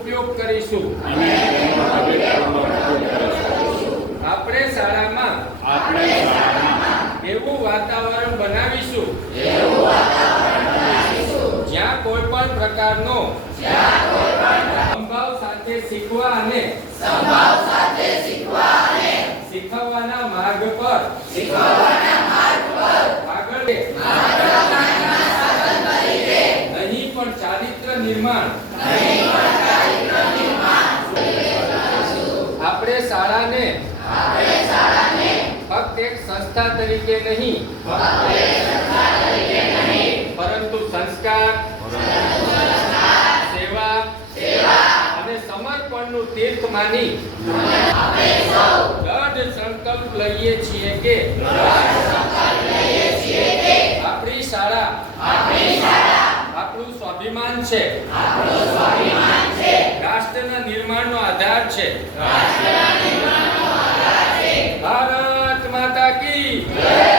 ઉપયોગ કરીશું. આપણે શાળામાં એવું વાતાવરણ બનાવીશું. જ્યાં કોઈ પણ પ્રકારનો સંભાવ સાથે શીખવા અને શીખવવાના માર્ગ પર આગળ નહીં પણ ચારિત્ર નિર્માણ. આપણે શાળાને. ફક્ત એક સંસ્થા તરીકે નહીં. પરંતુ સંસ્કાર, સેવા અને સમર્પણનું તીર્થ માની દૃઢ સંકલ્પ લઈએ છીએ કે આપણી શાળા આપણું સ્વાભિમાન છે. આપણું આધાર છે. ભારત માતા કી.